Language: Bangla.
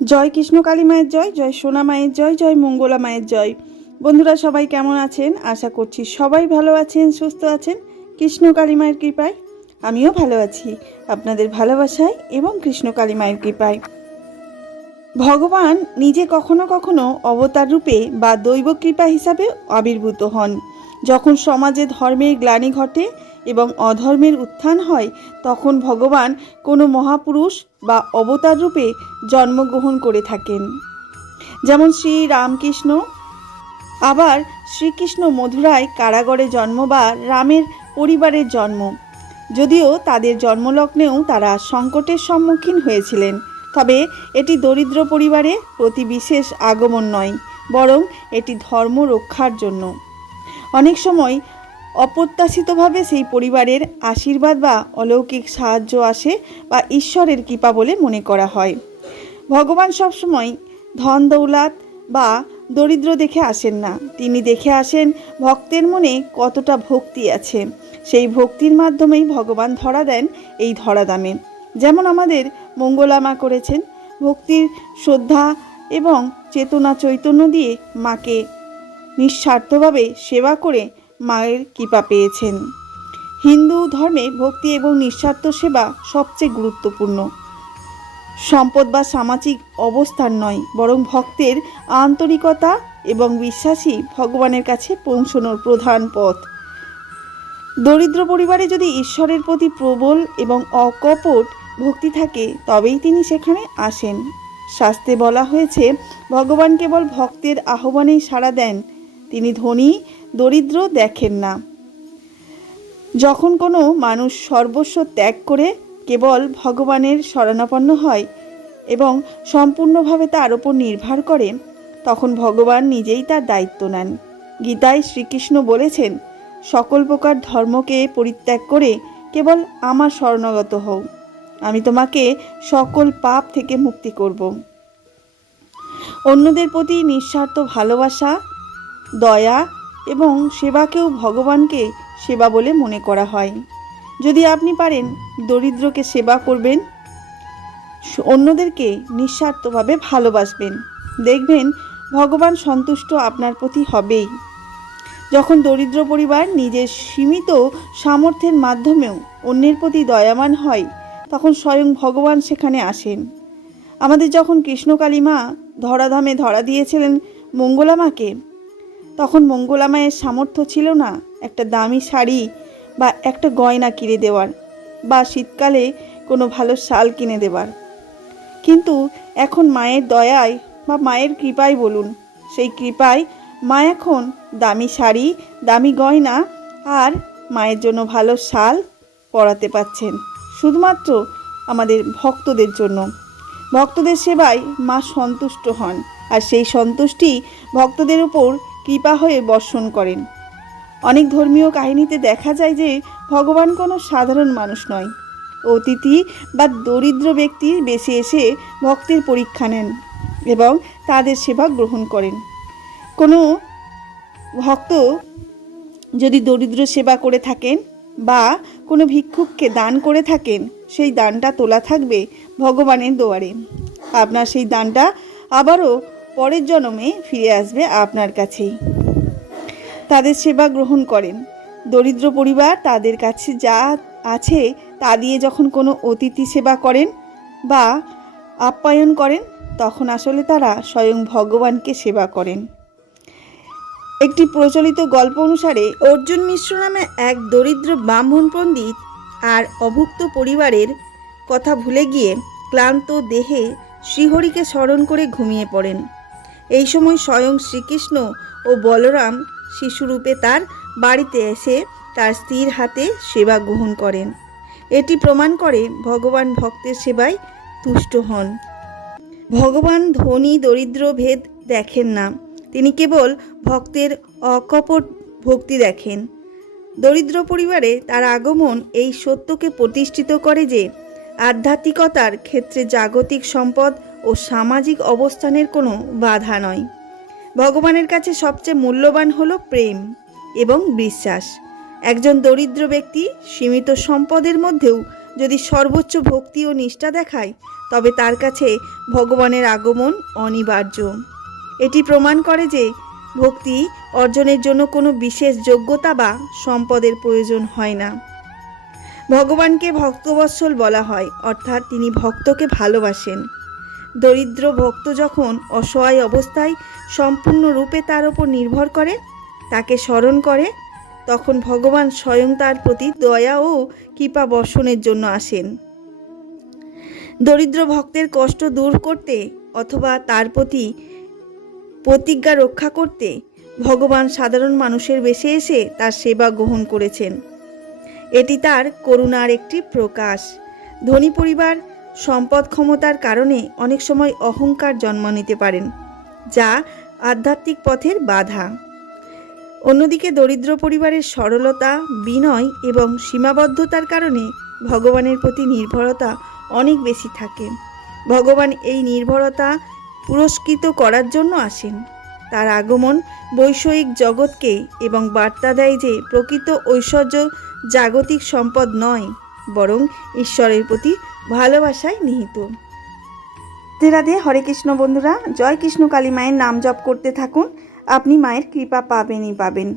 জয় কৃষ্ণ কালী মায়ের জয়, জয় সোনা মায়ের জয়, জয় মঙ্গলা মায়ের জয়। বন্ধুরা সবাই কেমন আছেন? আশা করছি সবাই ভালো আছেন, সুস্থ আছেন। কৃষ্ণ কালী মায়ের কৃপায় আমিও ভালো আছি, আপনাদের ভালোবাসায় এবং কৃষ্ণ কালী মায়ের কৃপায়। ভগবান নিজে কখনো কখনো অবতার রূপে বা দৈব কৃপা হিসাবে আবির্ভূত হন। যখন সমাজে ধর্মের গ্লানি ঘটে এবং অধর্মের উত্থান হয়, তখন ভগবান কোনো মহাপুরুষ বা অবতার রূপে জন্মগ্রহণ করে থাকেন। যেমন শ্রী রামকৃষ্ণ, আবার শ্রীকৃষ্ণ মথুরায় কারাগারে জন্ম বা রামের পরিবারের জন্ম। যদিও তাদের জন্মলগ্নেও তারা সংকটের সম্মুখীন হয়েছিলেন, তবে এটি দরিদ্র পরিবারে প্রতি বিশেষ আগমন নয়, বরং এটি ধর্ম রক্ষার জন্য। অনেক সময় অপ্রত্যাশিতভাবে সেই পরিবারের আশীর্বাদ বা অলৌকিক সাহায্য আসে বা ঈশ্বরের কৃপা বলে মনে করা হয়। ভগবান সবসময় ধন দৌলত বা দরিদ্র দেখে আসেন না, তিনি দেখে আসেন ভক্তের মনে কতটা ভক্তি আছে। সেই ভক্তির মাধ্যমেই ভগবান ধরা দেন এই ধরাধামে। যেমন আমাদের মঙ্গলা মা করেছেন, ভক্তির শ্রদ্ধা এবং চেতনা চৈতন্য দিয়ে মাকে নিঃস্বার্থভাবে সেবা করে মায়ের কৃপা পেয়েছেন। হিন্দু ধর্মে ভক্তি এবং নিঃস্বার্থ সেবা সবচেয়ে গুরুত্বপূর্ণ। সম্পদ বা সামাজিক অবস্থান নয়, বরং ভক্তের আন্তরিকতা এবং বিশ্বাসী ভগবানের কাছে পৌঁছানোর প্রধান পথ। দরিদ্র পরিবারে যদি ঈশ্বরের প্রতি প্রবল এবং অকপট ভক্তি থাকে, তবেই তিনি সেখানে আসেন। শাস্ত্রে বলা হয়েছে, ভগবান কেবল ভক্তের আহ্বানেই সাড়া দেন, তিনি ধনী দরিদ্র দেখেন না। যখন কোনো মানুষ সর্বস্ব ত্যাগ করে কেবল ভগবানের শরণাপন্ন হয় এবং সম্পূর্ণভাবে তার ওপর নির্ভর করে, তখন ভগবান নিজেই তার দায়িত্ব নেন। গীতায় শ্রীকৃষ্ণ বলেছেন, সকল প্রকার ধর্মকে পরিত্যাগ করে কেবল আমার শরণাগত হও, আমি তোমাকে সকল পাপ থেকে মুক্তি করব। অন্যদের প্রতি নিঃস্বার্থ ভালোবাসা, দয়া এবং সেবাকেও ভগবানকে সেবা বলে মনে করা হয়। যদি আপনি পারেন দরিদ্রকে সেবা করবেন, অন্যদেরকে নিঃস্বার্থভাবে ভালোবাসবেন, দেখবেন ভগবান সন্তুষ্ট আপনার প্রতি হবেই। যখন দরিদ্র পরিবার নিজের সীমিত সামর্থ্যের মাধ্যমেও অন্যের প্রতি দয়াবান হয়, তখন স্বয়ং ভগবান সেখানে আসেন। আমাদের যখন কৃষ্ণকালী মা ধরাধামে ধরা দিয়েছিলেন মঙ্গলা মাকে, তখন মঙ্গলা মায়ের সামর্থ্য ছিল না একটা দামি শাড়ি বা একটা গয়না কিনে দেওয়ার বা শীতকালে কোনো ভালো শাল কিনে দেওয়ার। কিন্তু এখন মায়ের দয়ায় বা মায়ের কৃপায় বলুন, সেই কৃপায় মা এখন দামি শাড়ি, দামি গয়না আর মায়ের জন্য ভালো শাল পরাতে পাচ্ছেন, শুধুমাত্র আমাদের ভক্তদের জন্য। ভক্তদের সেবায় মা সন্তুষ্ট হন, আর সেই সন্তুষ্টি ভক্তদের উপর কৃপা হয়ে বর্ষণ করেন। অনেক ধর্মীয় কাহিনীতে দেখা যায় যে ভগবান কোনো সাধারণ মানুষ নয়, অতিথি বা দরিদ্র ব্যক্তির বেশে এসে ভক্তের পরীক্ষা নেন এবং তাদের সেবা গ্রহণ করেন। কোনো ভক্ত যদি দরিদ্র সেবা করে থাকেন বা কোনো ভিক্ষুককে দান করে থাকেন, সেই দানটা তোলা থাকবে ভগবানের দুয়ারে। আপনার সেই দানটা আবারও পরের জন্মে ফিরে আসবে আপনার কাছেই। তাদের সেবা গ্রহণ করেন। দরিদ্র পরিবার তাদের কাছে যা আছে তা দিয়ে যখন কোনো অতিথি সেবা করেন বা আপ্যায়ন করেন, তখন আসলে তারা স্বয়ং ভগবানকে সেবা করেন। একটি প্রচলিত গল্প অনুসারে অর্জুন মিশ্র নামে এক দরিদ্র ব্রাহ্মণ পণ্ডিত আর অভুক্ত পরিবারের কথা ভুলে গিয়ে ক্লান্ত দেহে শ্রীহরিকে স্মরণ করে ঘুমিয়ে পড়েন। এই সময় স্বয়ং শ্রীকৃষ্ণ ও বলরাম শিশুরূপে তার বাড়িতে এসে তার স্ত্রীর হাতে সেবা গ্রহণ করেন। এটি প্রমাণ করে ভগবান ভক্তের সেবায় তুষ্ট হন। ভগবান ধনী দরিদ্র ভেদ দেখেন না, তিনি কেবল ভক্তের অকপট ভক্তি দেখেন। দরিদ্র পরিবারে তার আগমন এই সত্যকে প্রতিষ্ঠিত করে যে আধ্যাত্মিকতার ক্ষেত্রে জাগতিক সম্পদ ও সামাজিক অবস্থানের কোনো বাধা নয়। ভগবানের কাছে সবচেয়ে মূল্যবান হলো প্রেম এবং বিশ্বাস। একজন দরিদ্র ব্যক্তি সীমিত সম্পদের মধ্যেও যদি সর্বোচ্চ ভক্তি ও নিষ্ঠা দেখায় তবে তার কাছে ভগবানের আগমন অনিবার্য। এটি প্রমাণ করে যে ভক্তি অর্জনের জন্য কোনো বিশেষ যোগ্যতা বা সম্পদের প্রয়োজন হয় না। ভগবানকে ভক্তবৎসল বলা হয়, অর্থাৎ তিনি ভক্তকে ভালোবাসেন। দরিদ্র ভক্ত যখন অসহায় অবস্থায় সম্পূর্ণরূপে তার ওপর নির্ভর করে, তাকে স্মরণ করে, তখন ভগবান স্বয়ং তার প্রতি দয়া ও কৃপা বর্ষণের জন্য আসেন। দরিদ্র ভক্তের কষ্ট দূর করতে অথবা তার প্রতি প্রতিজ্ঞা রক্ষা করতে ভগবান সাধারণ মানুষের বেশে এসে তার সেবা গ্রহণ করেছেন। এটি তার করুণার একটি প্রকাশ। ধনী পরিবার সম্পদ ক্ষমতার কারণে অনেক সময় অহংকার জন্ম নিতে পারেন, যা আধ্যাত্মিক পথের বাধা। অন্যদিকে দরিদ্র পরিবারের সরলতা, বিনয় এবং সীমাবদ্ধতার কারণে ভগবানের প্রতি নির্ভরতা অনেক বেশি থাকে। ভগবান এই নির্ভরতা পুরস্কৃত করার জন্য আসেন। তার আগমন বৈষয়িক জগৎকে এবং বার্তা দেয় যে প্রকৃত ঐশ্বর্য জাগতিক সম্পদ নয়, বরং ঈশ্বরের প্রতি ভালোবাসায় নিহিত। রাধে রাধে। হরে কৃষ্ণ বন্ধুরা, জয় কৃষ্ণ কালী মায়ের নাম জপ করতে থাকুন, আপনি মায়ের কৃপা পাবেনই পাবেন।